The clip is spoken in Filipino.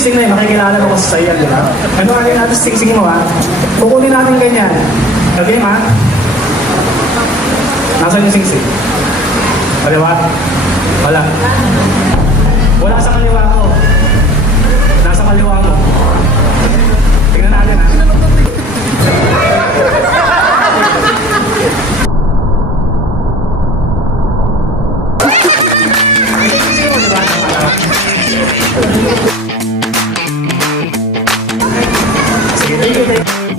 singsing na yun, makikilala mo kasi sa'yo, di ba? Ano kaya natin singsingin mo, ha? Kukunin natin ganyan. Okay, ma? Nasaan yung singsing? Kaliwa? Wala. Wala sa kaliwa ko. Nasa kaliwa mo. Tingnan natin, ha? Sige, thank you.